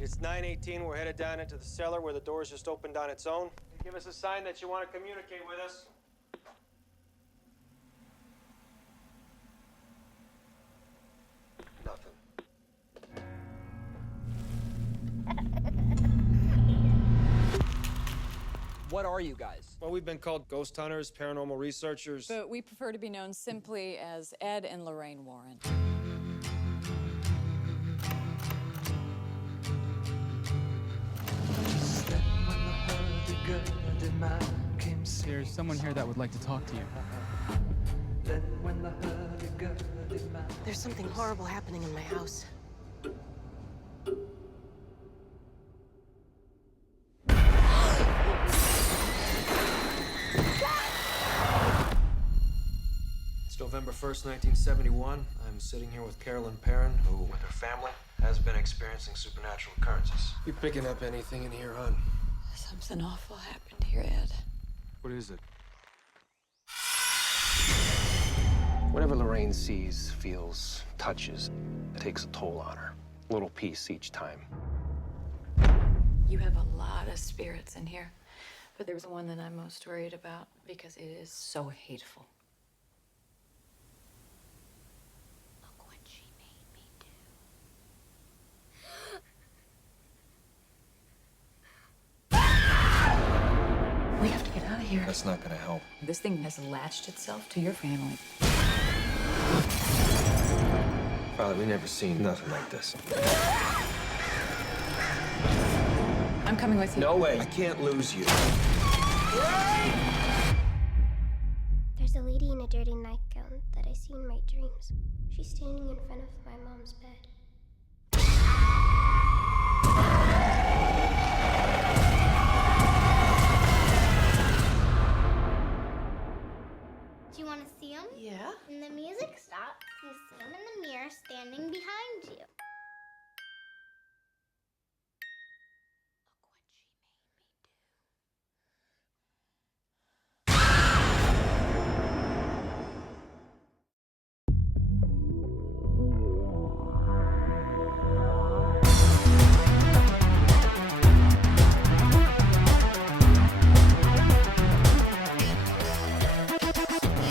right, it's 9:18. We're headed down into the cellar where the door's just opened on its own. Give us a sign that you want to communicate with us. Nothing. What are you guys? Well, we've been called ghost hunters, paranormal researchers. But we prefer to be known simply as Ed and Lorraine Warren. There's someone here that would like to talk to you. There's something horrible happening in my house. It's November 1st, 1971. I'm sitting here with Carolyn Perrin, who, with her family, has been experiencing supernatural occurrences. You picking up anything in here, hon? Something awful happened here, Ed. What is it? Whatever Lorraine sees, feels, touches, it takes a toll on her. A little piece each time. You have a lot of spirits in here, but there's one that I'm most worried about because it is so hateful. Look what she made me do. We have to get out of here. That's not gonna help. This thing has latched itself to your family. Father, we never seen nothing like this. I'm coming with you. No way. I can't lose you. There's a lady in a dirty nightgown that I see in my dreams. She's standing in front of my mom's bed. Do you want to see him? Yeah? When the music stops, you see him in the mirror standing behind you. Look what she made me do.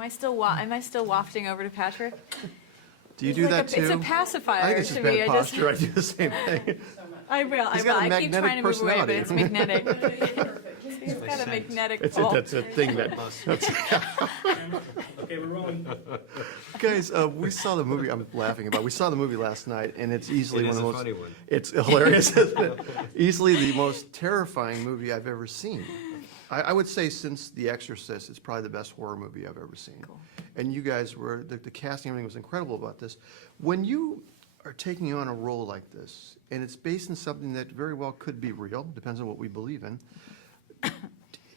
Am I still wafting over to Patrick? Do you do that too? It's a pacifier I think it's just to bad me. posture. I do the same thing. I will. He's got a I keep magnetic trying to move away, but it's personality. magnetic. He's got a magnetic pull. That's a thing that. Okay, we're rolling. Guys, we saw the movie. I'm laughing about. We saw the movie last night, and it's easily It one is of the a most. funny one. It's hilarious, isn't it? Easily the most terrifying movie I've ever seen. I would say since The Exorcist, it's probably the best horror movie I've ever seen. Cool. And you guys were the casting, everything was incredible about this. When you are taking on a role like this, and it's based on something that very well could be real, depends on what we believe in,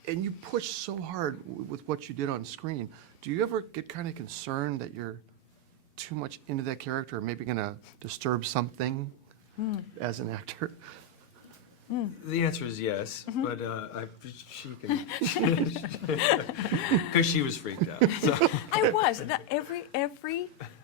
and you push so hard with what you did on screen, do you ever get kind of concerned that you're too much into that character or maybe going to disturb something as an actor? The answer is yes, but she can, because she was freaked out. So. I was.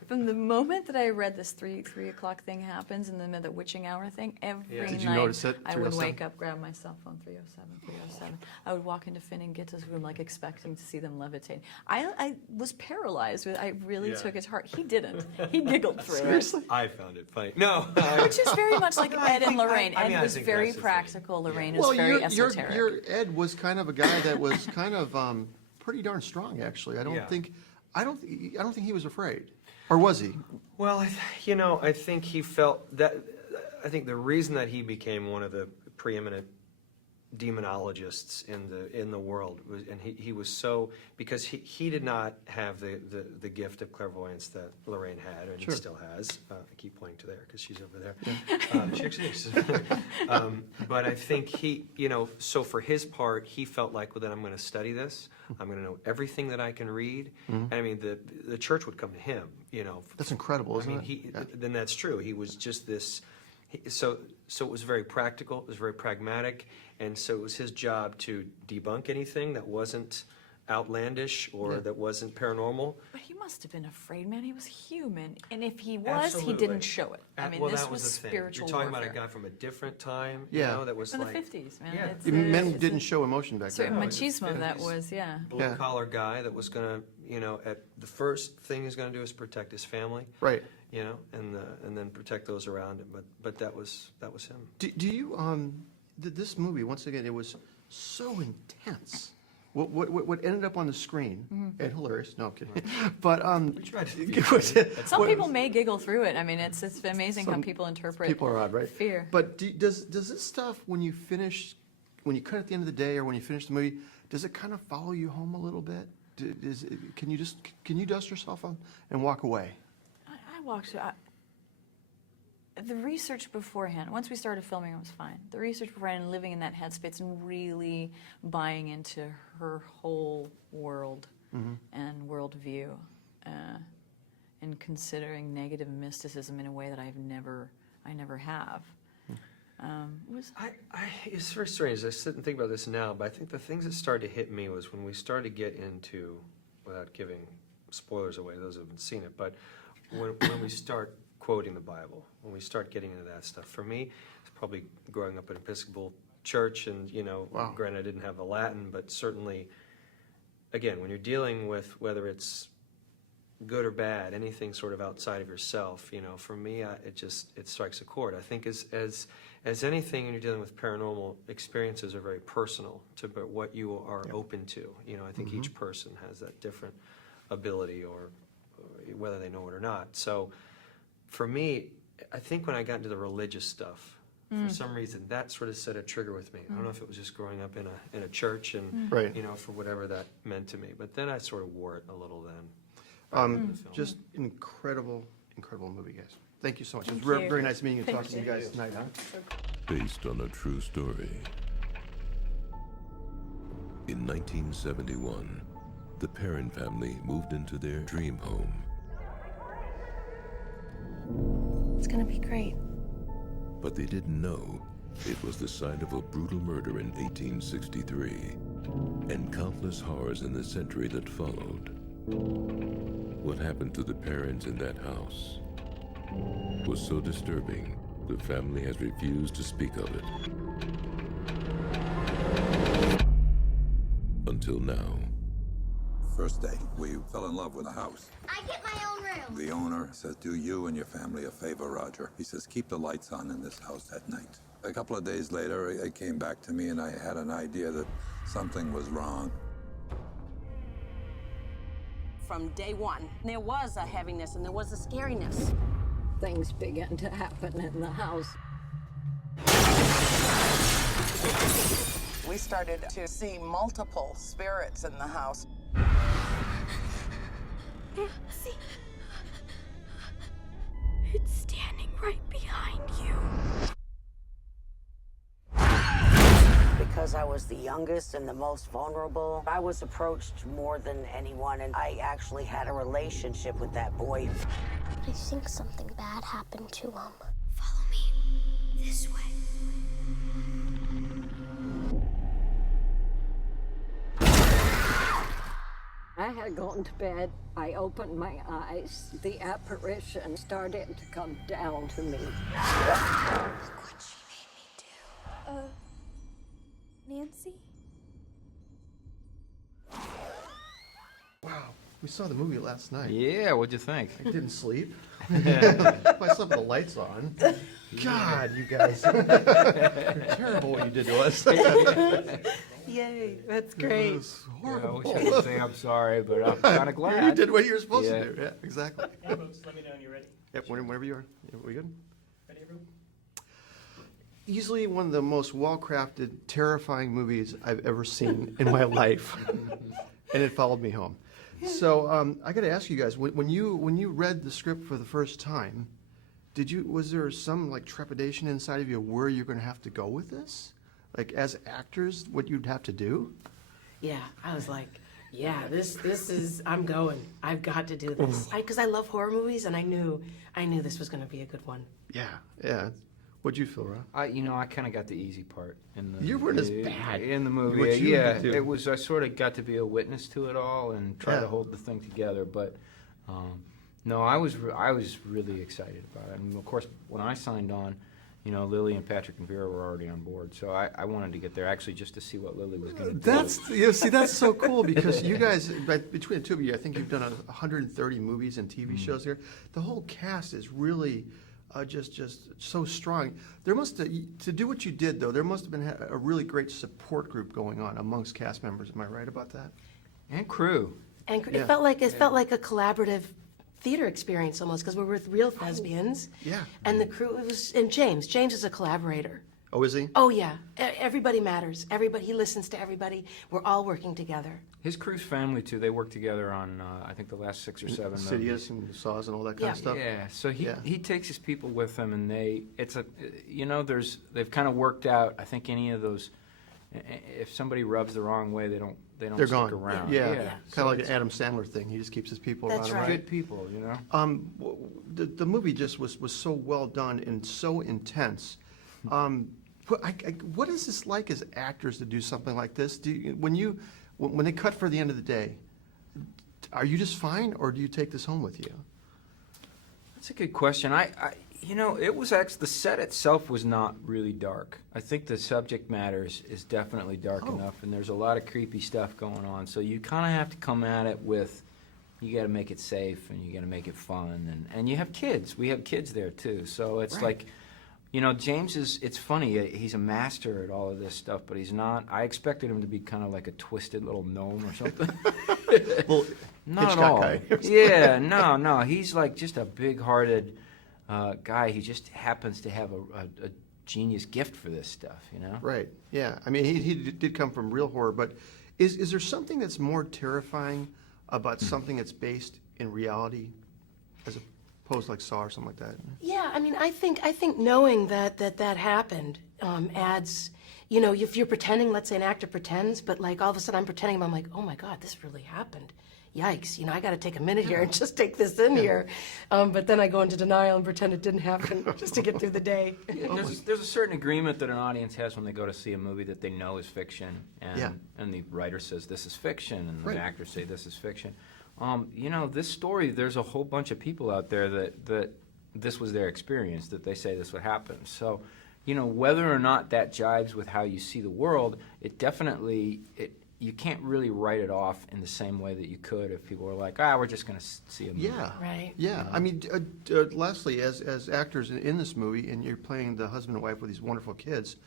From the moment that I read this 3 o'clock thing happens and then the witching hour thing, every Yeah. night Did you notice it? I would 307? wake up, grab my cell phone, 307. I would walk into Finn and Gitta's room like expecting to see them levitate. I was paralyzed. I really Yeah. took it to heart. He didn't. He giggled through Seriously? I found it funny. No. Which is very much like Ed and Lorraine. I mean, Ed I was think very that's the thing. practical. Lorraine is Well, very esoteric. your Ed was kind of a guy that was kind of pretty darn strong, actually. I don't Yeah. think he was afraid, or was he? Well, I think he felt that. I think the reason that he became one of the preeminent demonologists in the world, and he was so, because he did not have the gift of clairvoyance that Lorraine had, and Sure. still has. I keep pointing to there because she's over there. She actually is. But I think so for his part, he felt like, well, then I'm going to study this. I'm going to know everything that I can read. And I mean, the church would come to him. That's incredible, isn't it? Then that's true. He was just this. So it was very practical. It was very pragmatic, and so it was his job to debunk anything that wasn't outlandish or that wasn't paranormal. But he must have been afraid, man. He was human, and if he was, Absolutely. he didn't show it. I mean, Well, this that was was the thing. spiritual You're talking warfare. about a guy from a different time. Yeah. That was From like the 50s, man. Yeah. It's, Men it's didn't a show emotion back certain then. No, it's machismo the that 50s. was, yeah. blue collar guy that was gonna, at the first thing he's gonna do is protect his family. Right. And then protect those around him. But that was him. Do you, this movie, once again, it was so intense. What ended up on the screen, and hilarious, no, I'm kidding. But, tried to it was- Some people may giggle through it. I mean, it's amazing how Some people interpret people are odd, right? fear. But does this stuff, when you cut at the end of the day or when you finish the movie, does it kind of follow you home a little bit? Can you dust yourself off and walk away? I walked through. The research beforehand, once we started filming, it was fine. The research beforehand and living in that headspace and really buying into her whole world and worldview and considering negative mysticism in a way that I never have. It's very strange. I sit and think about this now, but I think the things that started to hit me was when we started to get into, without giving spoilers away, those who haven't seen it, but when we start quoting the Bible, when we start getting into that stuff. For me, it's probably growing up in an Episcopal church, and Wow. granted I didn't have the Latin, but certainly, again, when you're dealing with whether it's good or bad, anything sort of outside of yourself, for me, it strikes a chord. I think as anything, when you're dealing with paranormal experiences, are very personal to what you are open to. I think each person has that different ability, or whether they know it or not. So, for me, I think when I got into the religious stuff, for some reason, that sort of set a trigger with me. I don't know if it was just growing up in a church and, Right. for whatever that meant to me. But then I sort of wore it a little then. Just incredible movie, guys. Thank you so much. It was Thank you. very nice meeting you and Thank talking to you guys tonight, huh? Based on a true story. In 1971, the Perrin family moved into their dream home. It's gonna be great. But they didn't know it was the site of a brutal murder in 1863 and countless horrors in the century that followed. What happened to the parents in that house was so disturbing, the family has refused to speak of it. Until now. First day, we fell in love with the house. I get my own room. The owner says, do you and your family a favor, Roger. He says, keep the lights on in this house at night. A couple of days later, it came back to me, and I had an idea that something was wrong. From day one, there was a heaviness and there was a scariness. Things began to happen in the house. We started to see multiple spirits in the house. See? It's standing right behind you. Because I was the youngest and the most vulnerable, I was approached more than anyone, and I actually had a relationship with that boy. I think something bad happened to him. Follow me. This way. I had gone to bed. I opened my eyes. The apparition started to come down to me. Look what she made me do. Nancy? Wow. We saw the movie last night. Yeah, what'd you think? I didn't sleep. I slept with the lights on. God, you guys. You're terrible what you did to us. Yay, that's It great. was Yeah, I horrible. wish I could say I'm sorry, but I'm kind of glad. You did what you were supposed Yeah. to do. Yeah, exactly. Let me know when you're ready. Yep, whenever you are. We good? Ready, everyone? easily one of the most well-crafted, terrifying movies I've ever seen in my life, and it followed me home. So I got to ask you guys, when you read the script for the first time, was there some like trepidation inside of you of where you're going to have to go with this? Like as actors, what you'd have to do? Yeah, I was like, yeah, this is, I'm going. I've got to do this. Because I love horror movies, and I knew this was going to be a good one. Yeah. What'd you feel, Rob? I kind of got the easy part in the. You weren't as bad in the movie. what you Yeah, do. it was. I sort of got to be a witness to it all and try to hold the thing together. But no, I was really excited about it. And of course, when I signed on, Lily and Patrick and Vera were already on board, so I wanted to get there actually just to see what Lily was going to do. That's so cool because you guys, between the two of you, I think you've done 130 movies and TV shows here. The whole cast is really just so strong. There to do what you did though, there must have been a really great support group going on amongst cast members. Am I right about that? And crew. And it felt like a collaborative theater experience almost, because we're with real thespians. Yeah. And the crew and James is a collaborator. Oh, is he? Oh yeah, everybody matters. Everybody, he listens to everybody. We're all working together. His crew's family too. They worked together on I think the last 6 or 7. Insidious and Saws and all that kind of stuff. Yeah. So he takes his people with him, and they've kind of worked out. I think any of those, if somebody rubs the wrong way, they don't They're stick gone. around. Yeah. Kind of like an Adam Sandler thing. He just keeps his people That's around. right. Good people, The movie just was so well done and so intense. What is this like as actors to do something like this? When they cut for the end of the day, are you just fine, or do you take this home with you? That's a good question. It was actually, the set itself was not really dark. I think the subject matter is definitely dark enough, and there's a lot of creepy stuff going on. So you kind of have to come at it with, you got to make it safe, and you got to make it fun, and you have kids. We have kids there too, so it's like, James it's funny. He's a master at all of this stuff, but he's not. I expected him to be kind of like a twisted little gnome or something. Well, not at Hitchcock all. guy. Yeah, no. He's like just a big-hearted guy. He just happens to have a genius gift for this stuff, Right. Yeah. I mean, he did come from real horror, but is there something that's more terrifying about something that's based in reality, as opposed to like Saw or something like that? Yeah, I mean, I think knowing that happened adds. If you're pretending, let's say an actor pretends, but like all of a sudden I'm pretending, I'm like, oh my God, this really happened. Yikes, I got to take a minute here and just take this in here. But then I go into denial and pretend it didn't happen just to get through the day. There's a certain agreement that an audience has when they go to see a movie that they know is fiction, and the writer says this is fiction, and the actors say this is fiction. This story, there's a whole bunch of people out there that this was their experience, that they say this would happen. So, whether or not that jives with how you see the world, you can't really write it off in the same way that you could if people were like, we're just going to see a movie. Yeah. Right. Yeah. I mean, lastly, as actors in this movie, and you're playing the husband and wife with these wonderful kids,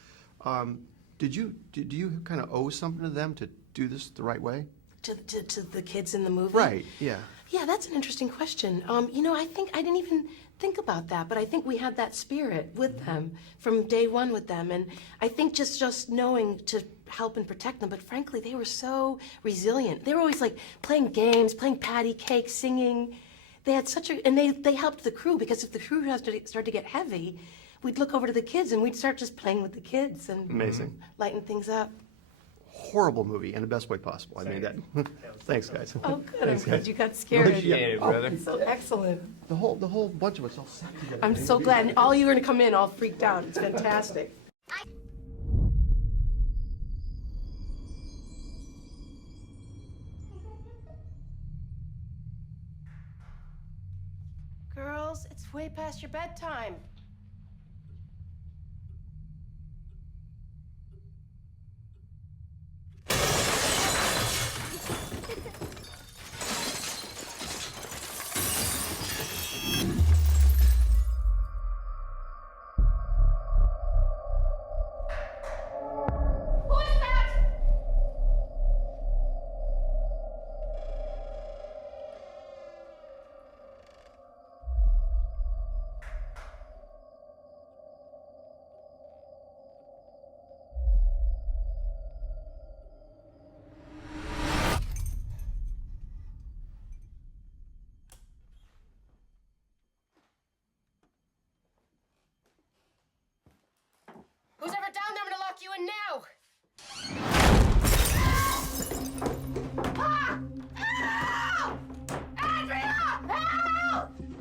do you kind of owe something to them to do this the right way? To the kids in the movie? Right, yeah. Yeah, that's an interesting question. I think I didn't even think about that, but I think we had that spirit with them from day one with them, and I think just knowing to help and protect them, but frankly, they were so resilient. They were always like playing games, playing patty cake, singing. They had and they helped the crew, because if the crew started to get heavy, we'd look over to the kids and we'd start just playing with the kids and Amazing. Lighten things up. Horrible movie in the best way possible. I mean that. Thanks, guys. Oh, good. Thanks, I'm glad guys. you got scared. Appreciate it, brother. So excellent. The whole bunch of us all sat together. I'm so glad. And all you were going to come in all freaked out. It's fantastic. Girls, it's way past your bedtime. her.